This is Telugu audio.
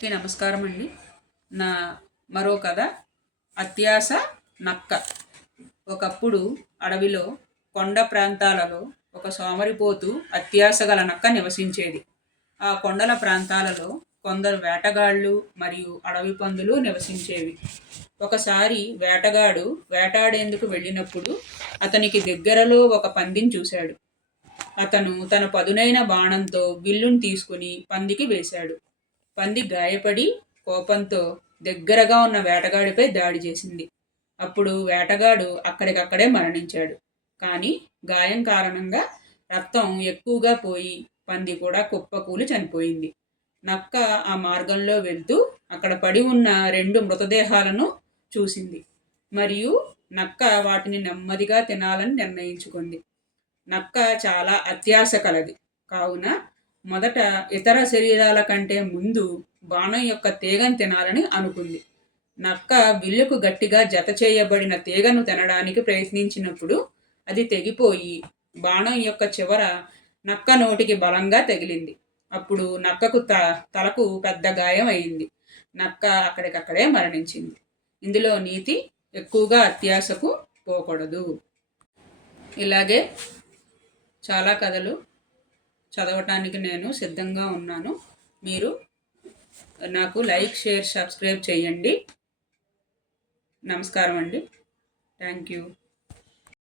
ఓకే నమస్కారం అండి నా మరో కథ అత్యాస నక్క. ఒకప్పుడు అడవిలో కొండ ప్రాంతాలలో ఒక సోమరిపోతు అత్యాస గల నక్క నివసించేది. ఆ కొండల ప్రాంతాలలో కొందరు వేటగాళ్ళు మరియు అడవి పందులు నివసించేవి. ఒకసారి వేటగాడు వేటాడేందుకు వెళ్ళినప్పుడు అతనికి దగ్గరలో ఒక పందిని చూశాడు. అతను తన పదునైన బాణంతో విల్లును తీసుకుని పందికి వేశాడు. పంది గాయపడి కోపంతో దగ్గరగా ఉన్న వేటగాడిపై దాడి చేసింది. అప్పుడు వేటగాడు అక్కడికక్కడే మరణించాడు. కానీ గాయం కారణంగా రక్తం ఎక్కువగా పోయి పంది కూడా కుప్పకూలి చనిపోయింది. నక్క ఆ మార్గంలో వెళ్తూ అక్కడ పడి ఉన్న రెండు మృతదేహాలను చూసింది. మరియు నక్క వాటిని నెమ్మదిగా తినాలని నిర్ణయించుకుంది. నక్క చాలా అత్యాశ కలది. కావున మొదట ఇతర శరీరాల కంటే ముందు బాణం యొక్క తీగను తినాలని అనుకుంది. నక్క విల్లుకు గట్టిగా జత చేయబడిన తీగను తినడానికి ప్రయత్నించినప్పుడు అది తెగిపోయి బాణం యొక్క చివర నక్క నోటికి బలంగా తగిలింది. అప్పుడు నక్కకు త తలకు పెద్ద గాయం అయింది. నక్క అక్కడికక్కడే మరణించింది. ఇందులో నీతి ఎక్కువగా అత్యాశకు పోకూడదు. ఇలాగే చాలా కథలు చదవటానికి నేను సిద్ధంగా ఉన్నాను. మీరు నాకు లైక్ షేర్ సబ్స్క్రైబ్ చేయండి. నమస్కారం అండి. Thank you.